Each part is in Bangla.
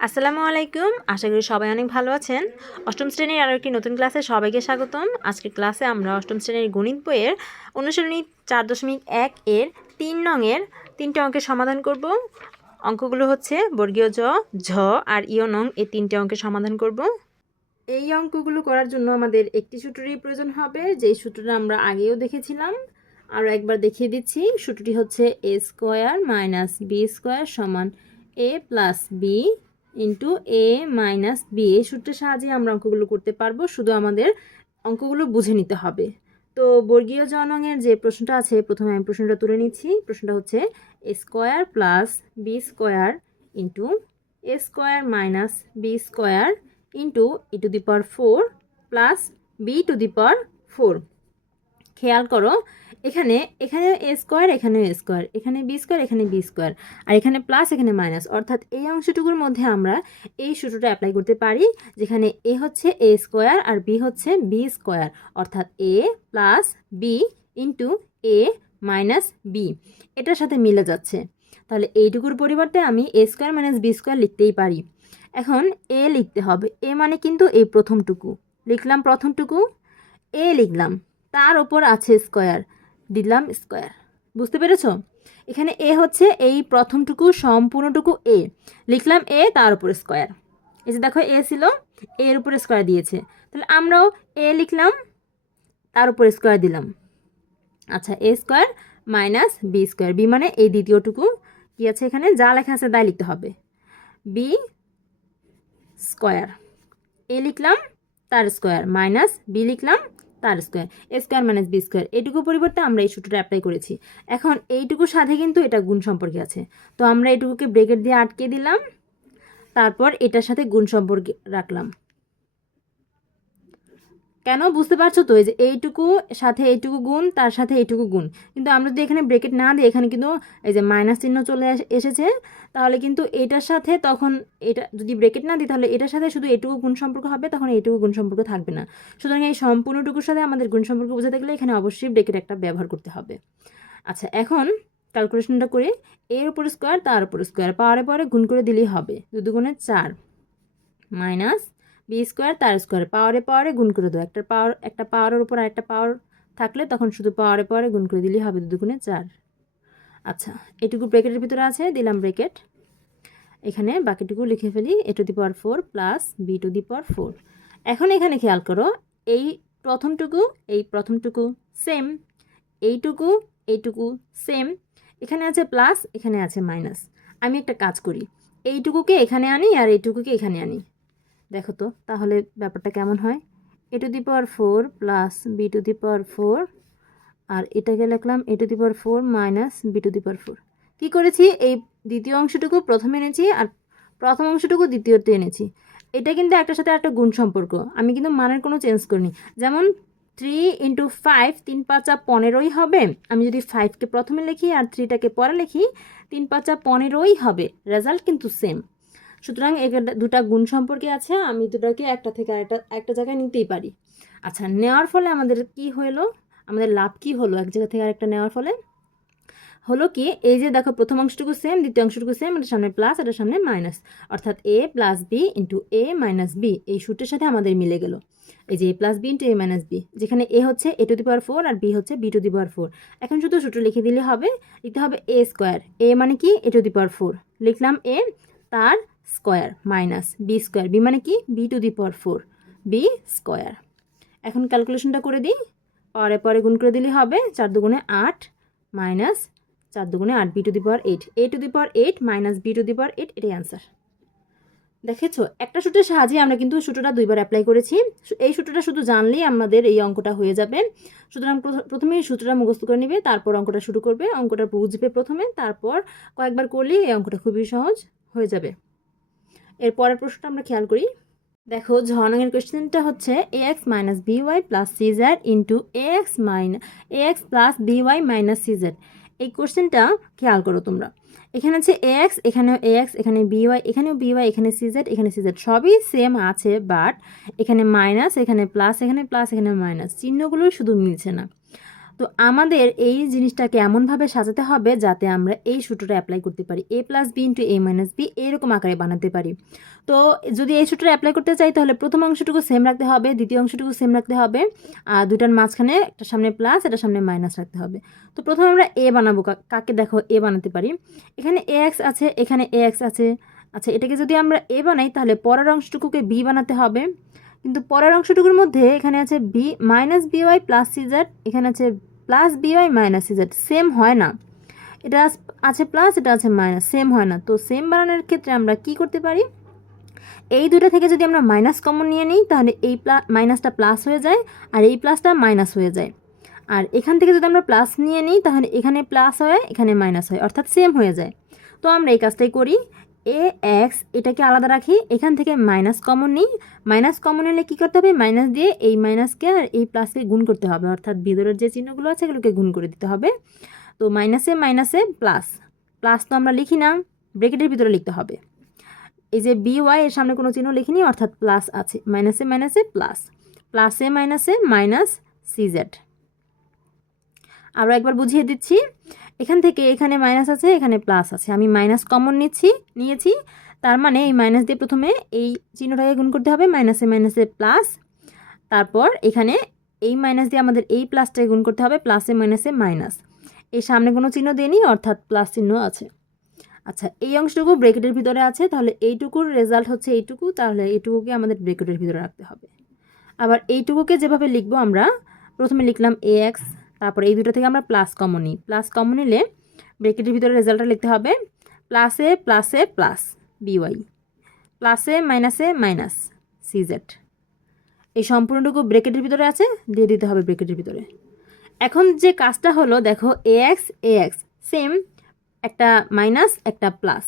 আসসালামু আলাইকুম। আশা করি সবাই অনেক ভালো আছেন। অষ্টম শ্রেণির আরও একটি নতুন ক্লাসে সবাইকে স্বাগতম। আজকের ক্লাসে আমরা অষ্টম শ্রেণির গণিত বইয়ের অনুশীলনী চার দশমিক এক এর তিন নংয়ের তিনটে অঙ্কের সমাধান করব। অঙ্কগুলো হচ্ছে বর্গীয় জ, ঝ আর ইয় নং এই তিনটে অঙ্কের সমাধান করব। এই অঙ্কগুলো করার জন্য আমাদের একটি সূত্রেরই প্রয়োজন হবে, যেই সূত্রটা আমরা আগেও দেখেছিলাম। আরও একবার দেখিয়ে দিচ্ছি, সূত্রটি হচ্ছে A square minus B square সমান A plus B into A minus B এই সূত্রের সাহায্যে আমরা অঙ্কগুলো করতে পারব, শুধু আমাদের অঙ্কগুলো বুঝে নিতে হবে। তো বর্গীয় জনঙের যে প্রশ্নটা আছে, প্রথমে আমি প্রশ্নটা তুলে নিচ্ছি। প্রশ্নটা হচ্ছে A square plus B square into A square minus B square into E to the power four plus B to the power four খেয়াল করো এখানে এখানে এ স্কোয়ার এখানে এ স্কোয়ার এখানে বি স্কোয়ার এখানে বি স্কোয়ার আর এখানে প্লাস এখানে মাইনাস অর্থাৎ এই অংশটুকুর মধ্যে আমরা এই সূত্রটা অ্যাপ্লাই করতে পারি, যেখানে এ হচ্ছে এ স্কোয়ার আর বি হচ্ছে বি স্কোয়ার অর্থাৎ A plus B into A minus B এটার সাথে মিলে যাচ্ছে। তাহলে এইটুকুর পরিবর্তে আমি A square minus B square লিখতেই পারি। এখন এ লিখতে হবে এ মানে কিন্তু এই প্রথমটুকু, লিখলাম প্রথমটুকু এ লিখলাম, তার ওপর আছে স্কোয়ার দিলাম স্কোয়ার। বুঝতে পেরেছ? এখানে এ হচ্ছে এই প্রথমটুকু, সম্পূর্ণটুকু এ। লিখলাম এ, তার উপর স্কোয়ার। এই যে দেখো, এ ছিল, এর উপরে স্কোয়ার দিয়েছে। তাহলে আমরাও এ লিখলাম, তার উপর স্কোয়ার দিলাম। আচ্ছা A square minus B square. B মানে এই দ্বিতীয়টুকু। কি আছে এখানে? যা লেখা আছে তাই লিখতে হবে। B square. এ লিখলাম, তার স্কোয়ার। মাইনাস বি লিখলাম তার square A square minus B square এইটুকু পরিবর্তে আমরা এই সূত্রটা অ্যাপ্লাই করেছি। এখন এইটুকু সাথে কিন্তু এটা গুণ সম্পর্কে আছে। তো আমরা এইটুকুকে ব্রেকেট দিয়ে আটকে দিলাম, তারপর এটার সাথে গুণ সম্পর্কে রাখলাম। কেন? বুঝতে পারছ তো? যে এইটুকু সাথে এইটুকু গুণ, তার সাথে এইটুকু গুণ। কিন্তু আমরা যদি এখানে ব্রেকেট না দিই, এখানে কিন্তু এই যে মাইনাস চিহ্ন চলে এসেছে। তাহলে কিন্তু এটার সাথে তখন এটা, যদি ব্রেকেট না দিই, তাহলে এটার সাথে শুধু এটুকু গুণ সম্পর্ক হবে, তখন এটুকু গুণ সম্পর্ক থাকবে না। সুতরাং এই সম্পূর্ণটুকুর সাথে আমাদের গুণ সম্পর্ক বোঝাতে গেলে এখানে অবশ্যই ব্রেকেট একটা ব্যবহার করতে হবে। আচ্ছা এখন ক্যালকুলেশনটা করে এর উপর স্কোয়ার তার উপর স্কোয়ার পাওয়ারে পাওয়ারে গুণ করে দিলেই হবে। দুগুণে চার মাইনাস বি স্কোয়ার তার স্কোয়ার পাওয়ারে পাওয়ারে গুণ করে দাও। একটা পাওয়ার একটা পাওয়ারের উপর আরেকটা পাওয়ার থাকলে তখন শুধু পাওয়ারে পাওয়ারে গুণ করে দিলেই হবে, দুগুণে চার। আচ্ছা এটুকু ব্রেকেটের ভিতরে আছে, দিলাম ব্রেকেট এখানে বাকিটুকু লিখে ফেলি A to the power four plus B to the power four এখন এখানে খেয়াল করো, এই প্রথমটুকু এই প্রথমটুকু সেম এইটুকু এইটুকু সেম এখানে আছে প্লাস এখানে আছে মাইনাস আমি একটা কাজ করি, এইটুকুকে এখানে আনি আর এইটুকুকে এখানে আনি। দেখো তো, তাহলে ব্যাপারটা কেমন হয়? A to the power four plus B to the power four আর এটাকে লিখলাম A to the power four minus B to the power four কী করেছি? এই দ্বিতীয় অংশটুকু প্রথমে এনেছি আর প্রথম অংশটুকু দ্বিতীয়তে এনেছি। এটা কিন্তু একটার সাথে একটা গুণ সম্পর্ক। আমি কিন্তু মানের কোনো চেঞ্জ করিনি। যেমন থ্রি ইন্টু ফাইভ তিন পাঁচা পনেরোই হবে। আমি যদি ফাইভকে প্রথমে লিখি আর থ্রিটাকে পরে লিখি, তিন পাঁচা পনেরোই হবে। রেজাল্ট কিন্তু সেম সুতরাং দুটা গুণ সম্পর্কে আছে। আমি দুটাকে একটা থেকে আরেকটা, একটা জায়গায় নিতেই পারি। আচ্ছা নেওয়ার ফলে আমাদের কি হলো? আমাদের লাভ কি হলো? এক জায়গা থেকে আরেকটা নেওয়ার ফলে হলো কি, এই যে দেখো প্রথম অংশটুকু সেম দ্বিতীয় অংশটুকু সেম এটার সামনে প্লাস এটার সামনে মাইনাস অর্থাৎ A plus B into A minus B এই সূত্রের সাথে আমাদের মিলে গেল। এই যে A plus B into A minus B যেখানে এ হচ্ছে A to the power four R B হচ্ছে B to the power four এখন শুধু সূত্র লিখে দিলে হবে, লিখতে হবে এ স্কোয়ার এ মানে কি? এ টু দি পাওয়ার ফোর লিখলাম এ তার square minus B square B মানে কি? B to the power four B square এখন ক্যালকুলেশনটা করে দিই। পরে পরে গুণ করে দিলে হবে চার দুগুণে আট মাইনাস চার দুগুণে আট B to the power eight A to the power eight minus B to the power eight এটাই অ্যান্সার দেখেছ? একটা সূত্রের সাহায্যে আমরা কিন্তু সূত্রটা দুইবার অ্যাপ্লাই করেছি। এই সূত্রটা শুধু জানলেই আমাদের এই অঙ্কটা হয়ে যাবে। সুতরাং প্রথ- প্রথমেই সূত্রটা মুখস্থ করে নেবে, তারপর অঙ্কটা শুরু করবে। অঙ্কটা বুঝবে প্রথমে, তারপর কয়েকবার করলেই এই অঙ্কটা খুবই সহজ হয়ে যাবে। এর পরের প্রশ্নটা আমরা খেয়াল করি। দেখো ঝনঙের কোয়েশ্চেনটা হচ্ছে A X minus B Y plus C Z into A X minus A X plus B Y minus C Z এই কোয়েশ্চেনটা খেয়াল করো তোমরা। এখানে আছে এ এক্স এখানেও এ এক্স এখানে বি ওয়াই এখানেও বি ওয়াই এখানে সি জেড এখানে সি জেড সবই সেম আছে বাট এখানে মাইনাস এখানে প্লাস এখানে প্লাস এখানে মাইনাস চিহ্নগুলোই শুধু মিলছে না। তো আমাদের এই জিনিসটাকে এমনভাবে সাজাতে হবে যাতে আমরা এই সূত্রটা অ্যাপ্লাই করতে পারি। A plus B into A minus B এরকম আকারে বানাতে পারি। তো যদি এই সূত্রটা অ্যাপ্লাই করতে চাই, তাহলে প্রথম অংশটুকু সেম রাখতে হবে, দ্বিতীয় অংশটুকু সেম রাখতে হবে, আর দুটার মাঝখানে একটা সামনে প্লাস এটা সামনে মাইনাস রাখতে হবে। তো প্রথমে আমরা এ বানাবো কাকে দেখো এ বানাতে পারি? এখানে এ এক্স আছে, এখানে এ এক্স আছে। আচ্ছা এটাকে যদি আমরা এ বানাই, তাহলে পরের অংশটুকুকে বি বানাতে হবে। কিন্তু পরের অংশটুকুর মধ্যে এখানে আছে B minus B Y plus C Z এখানে আছে plus B Y minus C Z same হয় না। এটা আছে প্লাস এটা আছে মাইনাস সেম হয় না। তো সেম বানানোর ক্ষেত্রে আমরা কি করতে পারি? এই দুটো থেকে যদি আমরা মাইনাস কমন নিয়ে নিই, তাহলে এই মাইনাসটা প্লাস হয়ে যায় আর এই প্লাসটা মাইনাস হয়ে যায়। আর এখান থেকে যদি আমরা প্লাস নিয়ে নিই, তাহলে এখানে প্লাস হয়, এখানে মাইনাস হয়, অর্থাৎ সেম হয়ে যায়। তো আমরা এই কাজটাই করি। এ এক্স এটাকে আলাদা রাখি। এখান থেকে মাইনাস কমন নিই। মাইনাস কমন নিলে কী করতে হবে? মাইনাস দিয়ে এই মাইনাসকে আর এই প্লাসকে গুণ করতে হবে। অর্থাৎ ভিতরের যে চিহ্নগুলো আছে, এগুলোকে গুণ করে দিতে হবে। তো মাইনাসে মাইনাসে প্লাস প্লাস তো আমরা লিখি না। ব্রেকেটের ভিতরে লিখতে হবে। এই যে বি ওয়াই এর সামনে কোনো চিহ্ন লিখিনি, অর্থাৎ প্লাস আছে। মাইনাসে মাইনাসে প্লাস প্লাসে মাইনাসে মাইনাস সিজেড আরও একবার বুঝিয়ে দিচ্ছি। এখান থেকে এখানে মাইনাস আছে, এখানে প্লাস আছে। আমি মাইনাস কমন নিচ্ছি, নিয়েছি। তার মানে এই মাইনাস দিয়ে প্রথমে এই চিহ্নটাকে গুণ করতে হবে মাইনাসে মাইনাসে প্লাস তারপর এখানে এই মাইনাস দিয়ে আমাদের এই প্লাসটাকে গুণ করতে হবে প্লাসে মাইনাসে মাইনাস এই সামনে কোনো চিহ্ন দেয়নি অর্থাৎ প্লাস চিহ্ন আছে। আচ্ছা এই অংশটুকু ব্রেকেটের ভিতরে আছে, তাহলে এইটুকুর রেজাল্ট হচ্ছে এইটুকু, তাহলে এইটুকুকে আমাদের ব্রেকেটের ভিতরে রাখতে হবে। আবার এইটুকুকে যেভাবে লিখব আমরা, প্রথমে লিখলাম এ এক্স তারপর এই দুটো থেকে আমরা প্লাস কমন নিই। প্লাস কমন নিলে ব্রেকেটের ভিতরে রেজাল্টটা লিখতে হবে প্লাসে প্লাসে প্লাস বিওয়াই প্লাসে মাইনাসে মাইনাস সিজেড এই সম্পূর্ণটুকু ব্রেকেটের ভিতরে আছে, দিয়ে দিতে হবে ব্রেকেটের ভিতরে। এখন যে কাজটা হলো, দেখো A X A X same একটা মাইনাস একটা প্লাস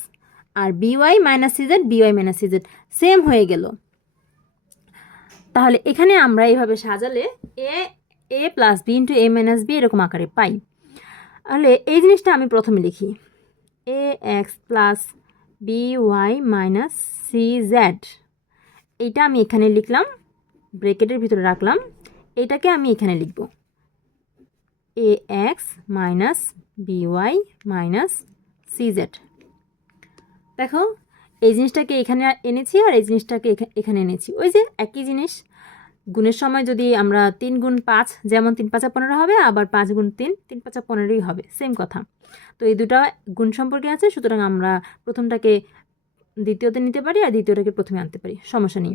আর B Y minus C Z B Y minus C Z same হয়ে গেল। তাহলে এখানে আমরা এইভাবে সাজালে A A plus B into A minus B এরকম আকারে পাই। তাহলে এই জিনিসটা আমি প্রথমে লিখি। A X plus B Y minus C Z এইটা আমি এখানে লিখলাম ব্রেকেটের ভিতরে রাখলাম। এটাকে আমি এখানে লিখব। A X minus B Y minus C Z দেখো, এই জিনিসটাকে এখানে এনেছি আর এই জিনিসটাকে এখা- এখানে এনেছি। ওই যে একই জিনিস গুণের সময় যদি আমরা তিন গুণ পাঁচ, যেমন তিন পাঁচা পনেরো হবে, আবার পাঁচ গুণ তিন তিন পাঁচা পনেরোই হবে সেম কথা। তো এই দুটো গুণ সম্পর্কে আছে, সুতরাং আমরা প্রথমটাকে দ্বিতীয়তে নিতে পারি আর দ্বিতীয়টাকে প্রথমে আনতে পারি, সমস্যা নেই।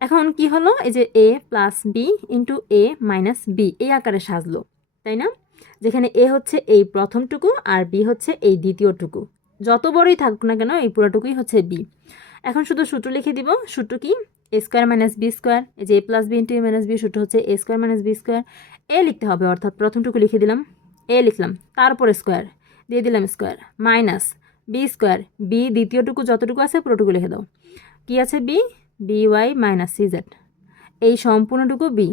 এখন কি হলো? এই যে A plus B into A minus B এই আকারে সাজলো, তাই না? যেখানে এ হচ্ছে এই প্রথমটুকু আর বি হচ্ছে এই দ্বিতীয়টুকু। যত বড়ই থাকুক না কেন, এই পুরোটুকুই হচ্ছে বি এখন শুধু সূত্র লিখে দিব, সূত্র কি? A square minus B square, এই যে A plus B into A minus B সূত্র হচ্ছে A square minus B square, এ লিখতে হবে, অর্থাৎ প্রথমটুকু লিখে দিলাম, এ লিখলাম, তারপরে স্কোয়ার, দিয়ে দিলাম square, minus B square, B দ্বিতীয়টুকু যতটুকু আছে পুরোটুকু লিখে দাও, কি আছে B? B Y minus C Z, এই সম্পূর্ণটুকু বি,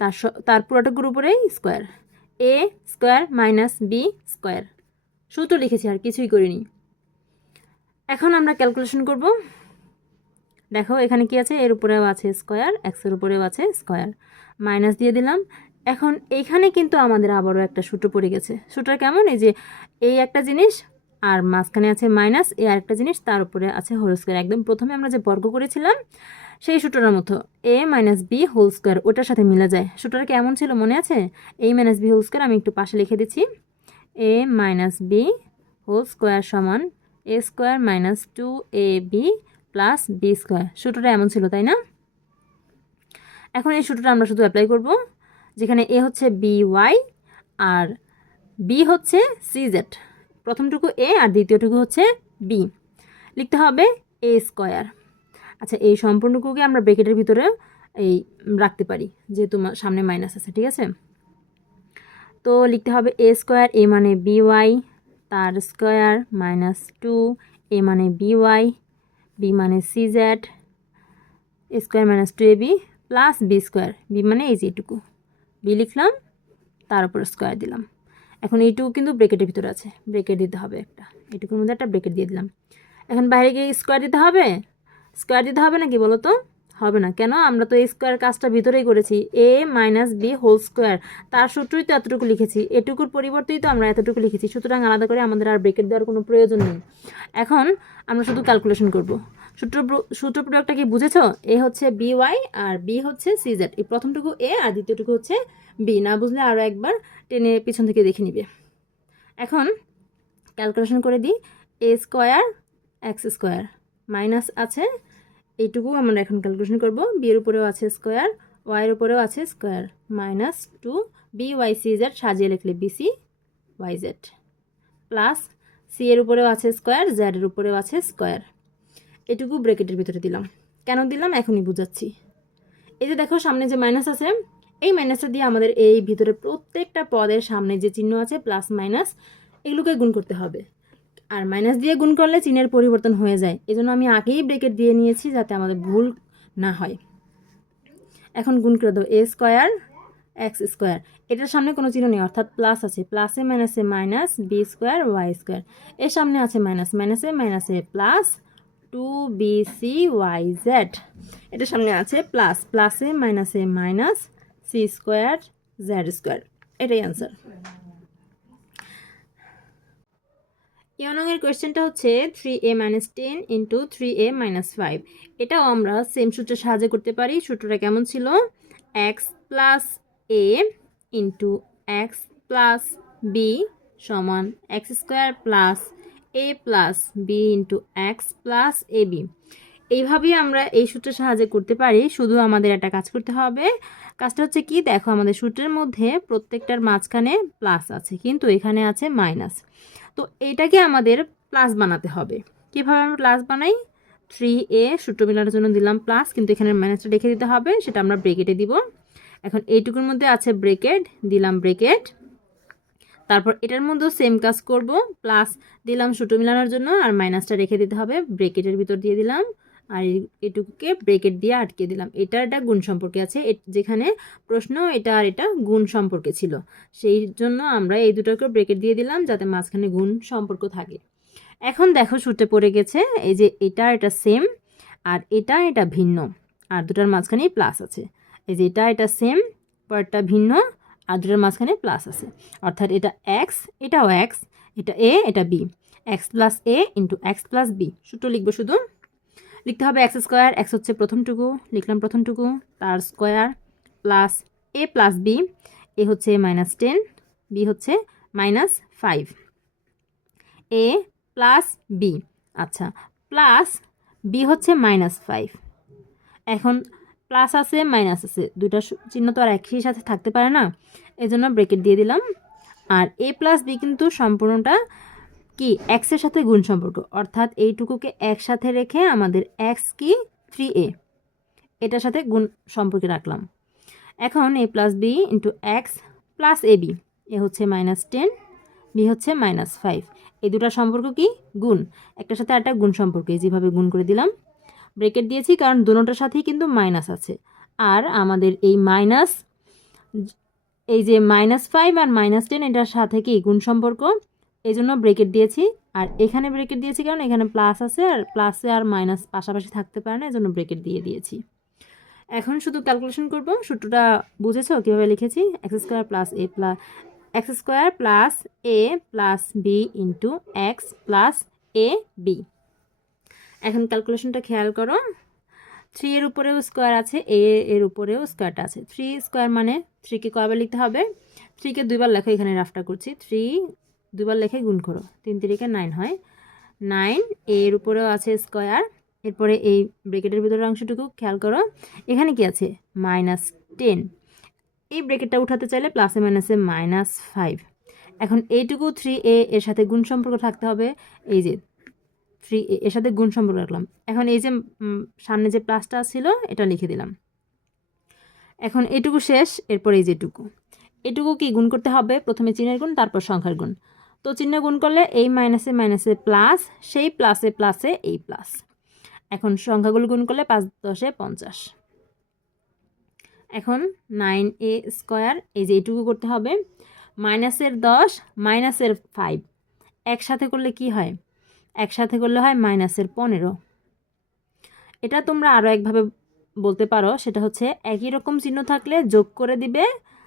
তার তার পুরোটুকুর উপরেই square, A square minus B square, সূত্র লিখেছি আর কিছুই করিনি, এখন আমরা ক্যালকুলেশন করব দেখো, এখানে কি আছে? এর উপরেও আছে স্কোয়ার এক্সের উপরেও আছে স্কোয়ার মাইনাস দিয়ে দিলাম। এখন এইখানে কিন্তু আমাদের আবারও একটা সূত্র পড়ে গেছে। সূত্র কেমন? এই যে এই একটা জিনিস আর মাঝখানে আছে মাইনাস এই আরেকটা জিনিস, তার উপরে আছে হোল স্কোয়ার একদম প্রথমে আমরা যে বর্গ করেছিলাম, সেই সূত্রটার মতো। A minus B whole square ওটার সাথে মিলে যায়। সূত্রটা কেমন ছিল মনে আছে? A minus B whole square আমি একটু পাশে লিখে দিচ্ছি। A minus B whole square সমান A square minus two A B plus B square সূত্রটা এমন ছিল, তাই না? এখন এই সূত্রটা আমরা শুধু অ্যাপ্লাই করব, যেখানে এ হচ্ছে বি ওয়াই আর বি হচ্ছে সি জেড প্রথমটুকু এ আর দ্বিতীয়টুকু হচ্ছে বি লিখতে হবে এ স্কোয়ার আচ্ছা এই সম্পূর্ণটুকুকে আমরা ব্রেকেটের ভিতরে এই রাখতে পারি যেহেতু সামনে মাইনাস আছে, ঠিক আছে? তো লিখতে হবে এ স্কোয়ার এ মানে বি ওয়াই তার স্কোয়ার মাইনাস টু এ মানে বি ওয়াই বি মানে C Z square minus two A B plus B square B মানে এই যে এটুকু। বি লিখলাম, তার উপর স্কোয়ার দিলাম। এখন এইটুকু কিন্তু ব্রেকেটের ভিতরে আছে ব্রেকেট দিতে হবে একটা। এটুকুর মধ্যে একটা ব্রেকেট দিয়ে দিলাম। এখন বাইরে গিয়ে স্কোয়ার দিতে হবে? স্কোয়ার দিতে হবে নাকি বলো তো হবে না। কেন? আমরা তো এই স্কোয়ার কাজটা ভিতরেই করেছি। A minus B whole square তার সূত্রই তো এতটুকু লিখেছি। এটুকুর পরিবর্তেই তো আমরা এতটুকু লিখেছি। সুতরাং আলাদা করে আমাদের আর ব্রেকেট দেওয়ার কোনো প্রয়োজন নেই। এখন আমরা শুধু ক্যালকুলেশন করব। সূত্র সূত্র প্রয়োগটা কি বুঝেছ? এ হচ্ছে বি ওয়াই আর বি হচ্ছে সি জেড এই প্রথমটুকু এ আর দ্বিতীয়টুকু হচ্ছে বি না বুঝলে আরও একবার টেনে পিছন থেকে দেখে নিবে। এখন ক্যালকুলেশন করে দিই। A square X square minus আছে এইটুকু আমরা এখন ক্যালকুলেশন করব। বি এর উপরেও আছে স্কোয়ার ওয়াইয়ের উপরেও আছে square minus two B Y C Z সাজিয়ে লিখলে B C Y Z plus C এর উপরেও আছে স্কোয়ার জেড এর উপরেও আছে স্কোয়ার এটুকু ব্রেকেটের ভিতরে দিলাম। কেন দিলাম? এখনই বুঝাচ্ছি। এই যে দেখো, সামনে যে মাইনাস আছে, এই মাইনাসটা দিয়ে আমাদের এই ভিতরে প্রত্যেকটা পদের সামনে যে চিহ্ন আছে প্লাস মাইনাস এগুলোকে গুণ করতে হবে। আর মাইনাস দিয়ে গুণ করলে চিহ্নের পরিবর্তন হয়ে যায়। এজন্য আমি আগেই ব্রেকেট দিয়ে নিয়েছি যাতে আমাদের ভুল না হয়। এখন গুণ করে দেবো এ স্কোয়ার এক্স স্কোয়ার এটার সামনে কোনো চিহ্ন নেই, অর্থাৎ প্লাস আছে। প্লাসে মাইনাসে minus B square Y square এর সামনে আছে মাইনাস মাইনাসে মাইনাসে plus two B C Y Z এটার সামনে আছে প্লাস প্লাসে মাইনাসে minus C square Z square এটাই অ্যান্সার ইয়নংয়ের কোয়েশ্চেনটা হচ্ছে three A minus ten into three A minus five এটাও আমরা সেম সূত্রের সাহায্যে করতে পারি। সূত্রটা কেমন ছিল? X plus A into X plus B সমান X square plus A plus B into X plus A B এইভাবেই আমরা এই সূত্রের সাহায্যে করতে পারি। শুধু আমাদের একটা কাজ করতে হবে। কাজটা হচ্ছে কি? দেখো, আমাদের সূত্রের মধ্যে প্রত্যেকটার মাঝখানে প্লাস আছে, কিন্তু এখানে আছে মাইনাস তো এইটাকে আমাদের প্লাস বানাতে হবে। কীভাবে আমরা প্লাস বানাই? থ্রি এ সূত্র মিলানোর জন্য দিলাম প্লাস কিন্তু এখানে মাইনাসটা রেখে দিতে হবে, সেটা আমরা ব্রেকেটে দিব। এখন এইটুকুর মধ্যে আছে ব্রেকেট দিলাম ব্রেকেট তারপর এটার মধ্যেও সেম কাজ করব প্লাস দিলাম সূত্র মিলানোর জন্য, আর মাইনাসটা রেখে দিতে হবে ব্রেকেটের ভিতর দিয়ে দিলাম। আর এটুকুকে ব্রেকেট দিয়ে আটকে দিলাম। এটা একটা গুণ সম্পর্কে আছে। যেখানে প্রশ্ন, এটা আর এটা গুণ সম্পর্কে ছিল। সেই জন্য আমরা এই দুটোকে ব্রেকেট দিয়ে দিলাম যাতে মাঝখানে গুণ সম্পর্ক থাকে। এখন দেখো সূত্রে পড়ে গেছে, এই যে এটা এটা সেম আর এটা এটা ভিন্ন আর দুটার মাঝখানেই প্লাস আছে। এই যে এটা এটা সেম পরটা ভিন্ন আর দুটার মাঝখানে প্লাস আছে। অর্থাৎ এটা এক্স এটাও এক্স এটা এ এটা B X plus A into X plus B সূত্র লিখব শুধু। লিখতে হবে এক্স স্কোয়ার এক্স হচ্ছে প্রথমটুকু, লিখলাম প্রথমটুকু, তার square plus A plus B A হচ্ছে মাইনাস টেন বি হচ্ছে minus five A plus B আচ্ছা প্লাস বি হচ্ছে মাইনাস ফাইভ এখন প্লাস আছে মাইনাস আছে, দুইটা সু- চিহ্ন তো আর একই সাথে থাকতে পারে না এই জন্য ব্রেকেট দিয়ে দিলাম, আর এ প্লাস বি কিন্তু সম্পূর্ণটা কি এক্সের সাথে গুণ সম্পর্ক? অর্থাৎ এইটুকুকে একসাথে রেখে আমাদের এক্স কি? থ্রি এ এটার সাথে গুণ সম্পর্কে রাখলাম। এখন A plus B into X plus A B A হচ্ছে মাইনাস টেন বি হচ্ছে মাইনাস ফাইভ এই দুটার সম্পর্ক কি? গুণ। একটার সাথে একটা গুণ সম্পর্ক। যেভাবে গুণ করে দিলাম। ব্রেকেট দিয়েছি কারণ দুটোটার সাথেই কিন্তু মাইনাস আছে। আর আমাদের এই মাইনাস এই যে মাইনাস ফাইভ আর মাইনাস টেন এটার সাথে কি গুণ সম্পর্ক? এই জন্য ব্রেকেট দিয়েছি। আর এখানে ব্রেকেট দিয়েছি কারণ এখানে প্লাস আছে আর প্লাসে আর মাইনাস পাশাপাশি থাকতে পারে না এই জন্য ব্রেকেট দিয়ে দিয়েছি। এখন শুধু ক্যালকুলেশন করব, সূত্রটা বুঝেছ কীভাবে লিখেছি? X square plus A plus X square plus A plus B into X plus A B এখন ক্যালকুলেশনটা খেয়াল করো। থ্রি এর উপরেও স্কোয়ার আছে এ এর উপরেও স্কোয়ারটা আছে। থ্রি স্কোয়ার মানে থ্রিকে কয়বার লিখতে হবে? থ্রিকে দুইবার লেখো, এখানে রাফটা করছি। থ্রি দুইবার লেখে গুণ করো। তিন তিরিকে নাইন হয়। নাইন এর উপরেও আছে স্কোয়ার এরপরে এই ব্রেকেটের ভিতরের অংশটুকু খেয়াল করো। এখানে কি আছে? মাইনাস টেন এই ব্রেকেটটা উঠাতে চাইলে প্লাসে মাইনাসে মাইনাস ফাইভ এখন এইটুকু থ্রি এ এর সাথে গুণ সম্পর্ক থাকতে হবে। এই যে থ্রি এ, এর সাথে গুণ সম্পর্ক রাখলাম। এখন এই যে সামনে যে প্লাসটা ছিল, এটা লিখে দিলাম। এখন এটুকু শেষ, এরপর এই যেটুকু। এটুকু কি গুণ করতে হবে? প্রথমে চিহ্নের গুণ, তারপর সংখ্যার গুণ। তো চিহ্ন গুণ করলে এই মাইনাসে মাইনাসে প্লাস সেই প্লাসে প্লাসে এই প্লাস এখন সংখ্যাগুলো গুণ করলে পাঁচ দশে পঞ্চাশ। এখন নাইন এ স্কোয়ার এই যে এইটুকু করতে হবে। মাইনাসের দশ মাইনাসের ফাইভ একসাথে করলে কি হয়? একসাথে করলে হয় মাইনাসের পনেরো। এটা তোমরা আরও একভাবে বলতে পারো, সেটা হচ্ছে একই রকম চিহ্ন থাকলে যোগ করে দিবে।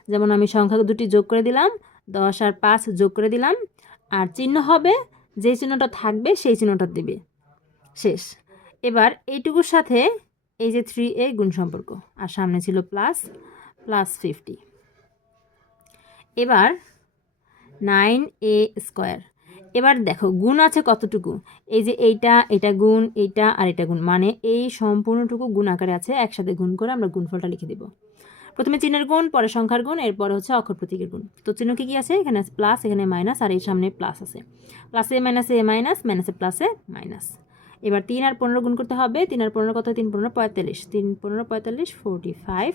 যেমন আমি সংখ্যা দুটি যোগ করে দিলাম দশ আর পাঁচ যোগ করে দিলাম। আর চিহ্ন হবে, যে চিহ্নটা থাকবে সেই চিহ্নটা দিবে। শেষ। এবার এইটুকুর সাথে এই যে থ্রি এ গুণ সম্পর্ক। আর সামনে ছিল প্লাস প্লাস ফিফটি এবার নাইন এ স্কোয়ার এবার দেখো, গুণ আছে কতটুকু? এই যে এইটা, এটা গুণ, এইটা আর এটা গুণ। মানে এই সম্পূর্ণটুকু গুণ আকারে আছে, একসাথে গুণ করে আমরা গুণফলটা লিখে দিব। প্রথমে চিহ্নের গুণ, পরে সংখ্যার গুণ, এরপর হচ্ছে অক্ষর প্রতীকের গুণ। তো চিহ্ন কি কি আছে? এখানে প্লাস এখানে মাইনাস আর এর সামনে প্লাস আছে। প্লাসে মাইনাসে এ মাইনাস মাইনাসে প্লাসে মাইনাস এবার তিন আর পনেরো গুণ করতে হবে। তিন আর পনেরো কত? তিন পনেরো পঁয়তাল্লিশ। তিন পনেরো পঁয়তাল্লিশ ফোরটি ফাইভ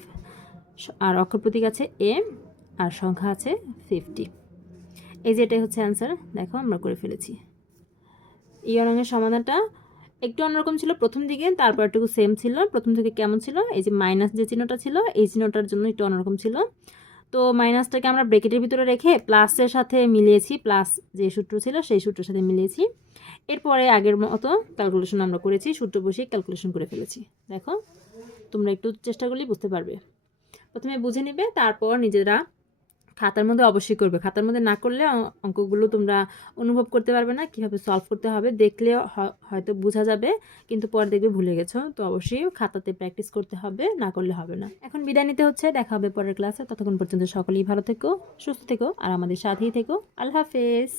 আর অক্ষর প্রতীক আছে এম আর সংখ্যা আছে ফিফটি এই যে এটাই হচ্ছে অ্যান্সার দেখো, আমরা করে ফেলেছি। ইয় রঙের সমাধানটা একটু অন্যরকম ছিল প্রথম দিকে, তারপর একটু সেম ছিল। প্রথম থেকে কেমন ছিল? এই যে মাইনাস যে চিহ্নটা ছিল, এই চিহ্নটার জন্য একটু অন্যরকম ছিল। তো মাইনাসটাকে আমরা ব্রেকেটের ভিতরে রেখে প্লাসের সাথে মিলিয়েছি প্লাস যে সূত্র ছিল সেই সূত্রের সাথে মিলিয়েছি। এরপরে আগের মতো ক্যালকুলেশন আমরা করেছি, সূত্র বসিয়ে ক্যালকুলেশন করে ফেলেছি। দেখো, তোমরা একটু চেষ্টা করলেই বুঝতে পারবে। প্রথমে বুঝে নেবে, তারপর নিজেরা খাতার মধ্যে অবশ্যই করবে। খাতার মধ্যে না করলে অঙ্কগুলো তোমরা অনুভব করতে পারবে না, কীভাবে সলভ করতে হবে। দেখলে হয়তো বোঝা যাবে, কিন্তু পরে দেখবে ভুলে গেছো। তো অবশ্যই খাতাতে প্র্যাকটিস করতে হবে, না করলে হবে না। এখন বিদায় নিতে হচ্ছে, দেখা হবে পরের ক্লাসে ততক্ষণ পর্যন্ত সকলেই ভালো থেকো, সুস্থ থেকো, আর আমাদের সাথেই থেকো। আল্লাহ হাফেজ।